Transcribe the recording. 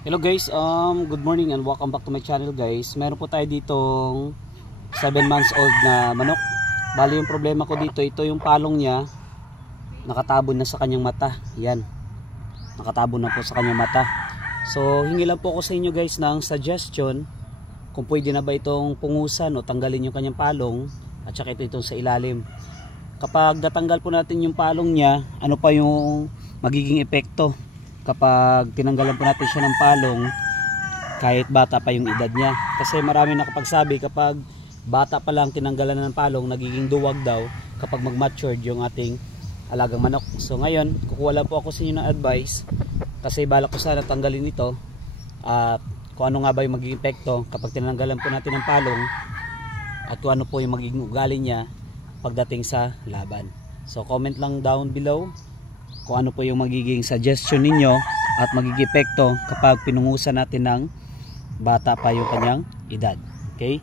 Hello guys, good morning and welcome back to my channel guys. Meron po tayo ditong 7 months old na manok. Bali yung problema ko dito, ito yung palong niya nakatabon na sa kanyang mata. Yan, nakatabon na po sa kanyang mata. So hingi lang po ako sa inyo guys ng suggestion kung pwede na ba itong pungusan o tanggalin yung kanyang palong at saka itong sa ilalim. Kapag natanggal po natin yung palong niya, ano pa yung magiging epekto kapag tinanggalan po natin siya ng palong kahit bata pa yung edad niya? Kasi marami nakapagsabi kapag bata pa lang tinanggalan ng palong, nagiging duwag daw kapag mag-matured yung ating alagang manok. So ngayon kukuha lang po ako sa inyo ng advice, kasi balak ko sana tanggalin ito at kung ano nga ba yung magiging epekto kapag tinanggalan po natin ng palong at kung ano po yung magiging ugali niya pagdating sa laban. So comment lang down below kung ano po yung magiging suggestion ninyo at magiging epekto kapag pinungusan natin ng bata pa yung kanyang edad. Okay?